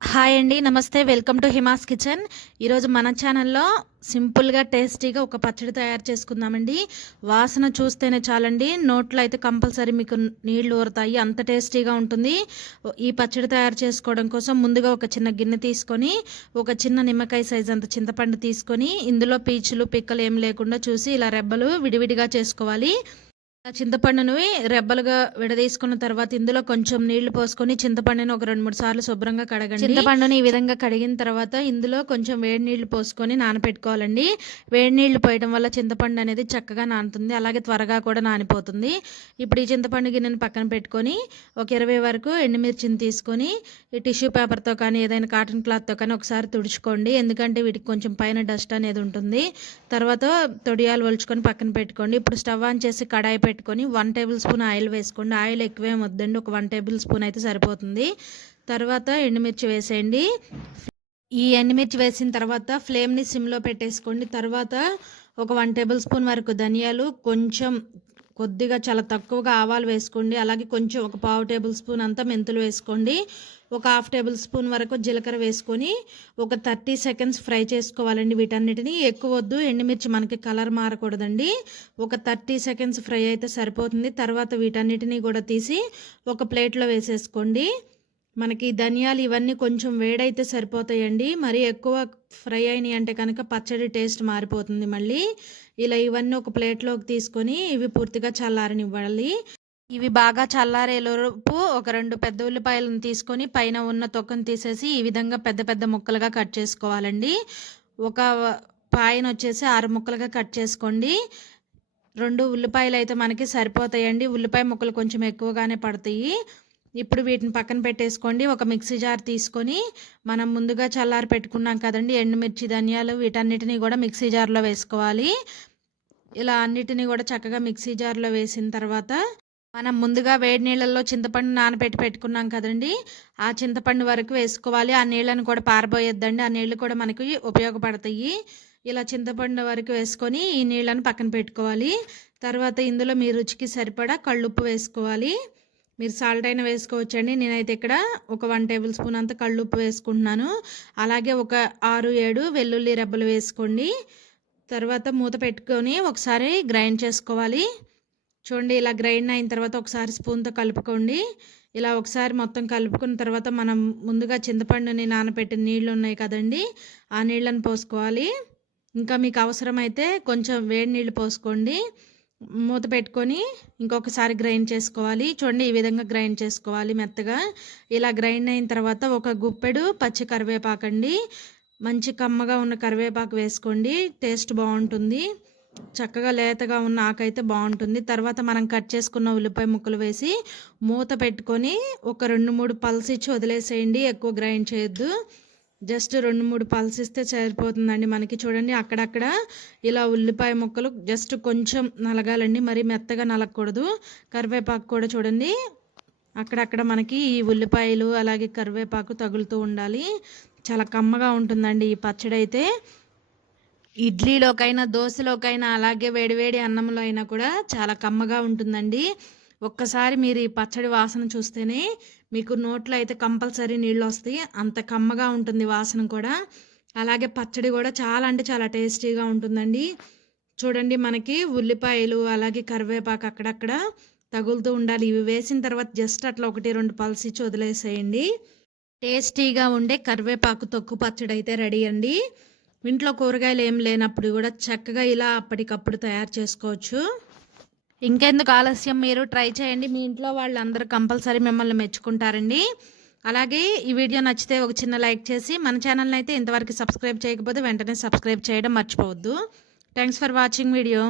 Hi అండి నమస్తే welcome to Hima's kitchen. ఈరోజు మన ఛానల్లో సింపుల్గా టేస్టీగా ఒక పచ్చడి తయారు చేసుకుందామండి. వాసన చూస్తేనే చాలండి. నోట్లో అయితే కంపల్సరీ మీకు నీళ్ళు ఊరుతాయి. అంత టేస్టీగా ఉంటుంది. ఈ పచ్చడి తయారు చేసుకోవడం కోసం ముందుగా ఒక చిన్న గిన్నె తీసుకొని ఒక చిన్న నిమ్మకాయ సైజ్ అంత చింతపండు తీసుకొని ఇందులో పీచులు పిక్కలు ఏం లేకుండా చూసి ఇలా రెబ్బలు విడివిడిగా చేసుకోవాలి. చింతపండును రెబ్బలుగా విడదీసుకున్న తర్వాత ఇందులో కొంచెం నీళ్ళు పోసుకొని చింతపండుని ఒక రెండు మూడు సార్లు శుభ్రంగా కడగండి. చింతపండుని ఈ విధంగా కడిగిన తర్వాత ఇందులో కొంచెం వేడి నీళ్ళు పోసుకొని నానపెట్టుకోవాలండి. వేడి నీళ్ళు పోయడం వల్ల చింతపండు అనేది చక్కగా నానుతుంది. అలాగే త్వరగా కూడా నానిపోతుంది. ఇప్పుడు ఈ చింతపండు గిన్నెని పక్కన పెట్టుకొని ఒక ఇరవై వరకు ఎండుమిర్చిని తీసుకొని ఈ టిష్యూ పేపర్తో కానీ ఏదైనా కాటన్ క్లాత్తో కానీ ఒకసారి తుడుచుకోండి. ఎందుకంటే వీటికి కొంచెం పైన డస్ట్ అనేది ఉంటుంది. తర్వాత తొడియాలు ఒలుచుకొని పక్కన పెట్టుకోండి. ఇప్పుడు స్టవ్ ఆన్ చేసి కడాయి పెట్టుకొని వన్ టేబుల్ స్పూన్ ఆయిల్ వేసుకోండి. ఆయిల్ ఎక్కువేం వద్దండి. ఒక వన్ టేబుల్ స్పూన్ అయితే సరిపోతుంది. తర్వాత ఎండుమిర్చి వేసేయండి. ఈ ఎండుమిర్చి వేసిన తర్వాత ఫ్లేమ్ని సిమ్లో పెట్టేసుకోండి. తర్వాత ఒక వన్ టేబుల్ స్పూన్ వరకు ధనియాలు కొంచెం కొద్దిగా చాలా తక్కువగా ఆవాలు వేసుకోండి. అలాగే కొంచెం ఒక పావు టేబుల్ స్పూన్ అంతా మెంతులు వేసుకోండి. ఒక హాఫ్ టేబుల్ స్పూన్ వరకు జీలకర్ర వేసుకొని ఒక థర్టీ సెకండ్స్ ఫ్రై చేసుకోవాలండి వీటన్నిటిని. ఎక్కువ వద్దు ఎండుమిర్చి మనకి కలర్ మారకూడదండి. ఒక థర్టీ సెకండ్స్ ఫ్రై అయితే సరిపోతుంది. తర్వాత వీటన్నిటిని కూడా తీసి ఒక ప్లేట్లో వేసేసుకోండి. మనకి ధనియాలు ఇవన్నీ కొంచెం వేడైతే సరిపోతాయండి. మరీ ఎక్కువ ఫ్రై అయినాయి అంటే కనుక పచ్చడి టేస్ట్ మారిపోతుంది మళ్ళీ. ఇలా ఇవన్నీ ఒక ప్లేట్లోకి తీసుకొని ఇవి పూర్తిగా చల్లారనివ్వాలి. ఇవి బాగా చల్లారేలోపు ఒక రెండు పెద్ద ఉల్లిపాయలను తీసుకొని పైన ఉన్న తొక్కను తీసేసి ఈ విధంగా పెద్ద పెద్ద ముక్కలుగా కట్ చేసుకోవాలండి. ఒక పాయన వచ్చేసి ఆరు ముక్కలుగా కట్ చేసుకోండి. రెండు ఉల్లిపాయలు అయితే మనకి సరిపోతాయండి. ఉల్లిపాయ ముక్కలు కొంచెం ఎక్కువగానే పడతాయి. ఇప్పుడు వీటిని పక్కన పెట్టేసుకోండి. ఒక మిక్సీ జార్ తీసుకొని మనం ముందుగా చల్లారి పెట్టుకున్నాం కదండి. ఎండుమిర్చి ధనియాలు వీటన్నిటిని కూడా మిక్సీ జార్లో వేసుకోవాలి. ఇలా అన్నిటిని కూడా చక్కగా మిక్సీ జార్లో వేసిన తర్వాత మనం ముందుగా వేడి నీళ్ళల్లో చింతపండు నానబెట్టి పెట్టుకున్నాం కదండి. ఆ చింతపండు వరకు వేసుకోవాలి. ఆ నీళ్ళని కూడా పారబోయొద్దండి. ఆ నీళ్ళు కూడా మనకి ఉపయోగపడతాయి. ఇలా చింతపండు వరకు వేసుకొని ఈ నీళ్ళను పక్కన పెట్టుకోవాలి. తర్వాత ఇందులో మీ రుచికి సరిపడా కళ్ళుప్పు వేసుకోవాలి. మీరు సాల్ట్ అయినా వేసుకోవచ్చండి. నేనైతే ఇక్కడ ఒక వన్ టేబుల్ స్పూన్ అంత కళ్ళుప్పు వేసుకుంటున్నాను. అలాగే ఒక ఆరు ఏడు వెల్లుల్లి రెబ్బలు వేసుకోండి. తర్వాత మూత పెట్టుకొని ఒకసారి గ్రైండ్ చేసుకోవాలి. చూడండి ఇలా గ్రైండ్ అయిన తర్వాత ఒకసారి స్పూన్తో కలుపుకోండి. ఇలా ఒకసారి మొత్తం కలుపుకున్న తర్వాత మనం ముందుగా చింతపండుని నానబెట్టిన నీళ్ళు ఉన్నాయి కదండి ఆ నీళ్ళని పోసుకోవాలి. ఇంకా మీకు అవసరమైతే కొంచెం వేడి నీళ్ళు పోసుకోండి. మూత పెట్టుకొని ఇంకొకసారి గ్రైండ్ చేసుకోవాలి. చూడండి ఈ విధంగా గ్రైండ్ చేసుకోవాలి మెత్తగా. ఇలా గ్రైండ్ అయిన తర్వాత ఒక గుప్పెడు పచ్చి కరివేపాకు అండి. మంచి కమ్మగా ఉన్న కరివేపాకు వేసుకోండి. టేస్ట్ బాగుంటుంది. చక్కగా లేతగా ఉన్న ఆకైతే బాగుంటుంది. తర్వాత మనం కట్ చేసుకున్న ఉల్లిపాయ ముక్కలు వేసి మూత పెట్టుకొని ఒక రెండు మూడు పల్స్ ఇచ్చి వదిలేసేయండి. ఎక్కువ గ్రైండ్ చేయొద్దు. జస్ట్ రెండు మూడు పల్స్ ఇస్తే సరిపోతుందండి. మనకి చూడండి అక్కడక్కడ ఇలా ఉల్లిపాయ ముక్కలు జస్ట్ కొంచెం నలగాలండి. మరి మెత్తగా నలగకూడదు. కరివేపాకు కూడా చూడండి అక్కడక్కడ మనకి ఈ ఉల్లిపాయలు అలాగే కరివేపాకు తగులుతూ ఉండాలి. చాలా కమ్మగా ఉంటుందండి ఈ పచ్చడి అయితే ఇడ్లీలోకైనా దోశలోకైనా అలాగే వేడివేడి అన్నంలో అయినా కూడా చాలా కమ్మగా ఉంటుందండి. ఒక్కసారి మీరు ఈ పచ్చడి వాసన చూస్తేనే మీకు నోట్లో అయితే కంపల్సరీ నీళ్ళు వస్తాయి. అంత కమ్మగా ఉంటుంది వాసన కూడా. అలాగే పచ్చడి కూడా చాలా అంటే చాలా టేస్టీగా ఉంటుందండి. చూడండి మనకి ఉల్లిపాయలు అలాగే కరివేపాకు అక్కడక్కడ తగులుతూ ఉండాలి. ఇవి వేసిన తర్వాత జస్ట్ అట్లా ఒకటి రెండు పల్సి వదిలేసేయండి. టేస్టీగా ఉండే కరివేపాకు తొక్కు పచ్చడి అయితే రెడీ అండి. ఇంట్లో కూరగాయలు ఏం లేనప్పుడు కూడా చక్కగా ఇలా అప్పటికప్పుడు తయారు చేసుకోవచ్చు. ఇంకెందుకు ఆలస్యం? మీరు ట్రై చేయండి. మీ ఇంట్లో వాళ్ళందరూ కంపల్సరీ మిమ్మల్ని మెచ్చుకుంటారండి. అలాగే ఈ వీడియో నచ్చితే ఒక చిన్న లైక్ చేసి మన ఛానల్ని అయితే ఇంతవరకు సబ్స్క్రైబ్ చేయకపోతే వెంటనే సబ్స్క్రైబ్ చేయడం మర్చిపోవద్దు. Thanks for watching video.